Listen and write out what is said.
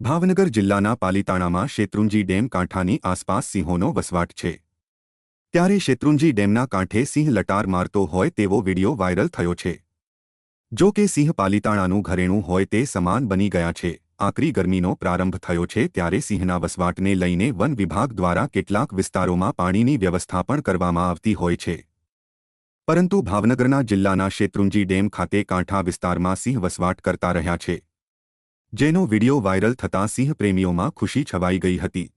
ભાવનગર જિલ્લાના પાલીતાણામાં શેત્રુંજી ડેમ કાંઠાની આસપાસ સિંહોનો વસવાટ છે। ત્યારે શેત્રુંજી ડેમના કાંઠે સિંહ લટાર મારતો હોય તેવો વિડિયો વાયરલ થયો છે। જો કે સિંહ પાલીતાણાનું ઘરેણું હોય તે સમાન બની ગયા છે। આકરી ગરમીનો પ્રારંભ થયો છે ત્યારે સિંહના વસવાટને લઈને વન વિભાગ દ્વારા કેટલાક વિસ્તારોમાં પાણીની વ્યવસ્થા પણ કરવામાં આવતી હોય છે। પરંતુ ભાવનગરના જિલ્લાના શેત્રુંજી ડેમ ખાતે કાંઠા વિસ્તારમાં સિંહ વસવાટ કરતા રહ્યા છે, જેનો વિડિયો વાયરલ થતાં સિંહ પ્રેમીઓમાં ખુશી છવાઈ ગઈ હતી।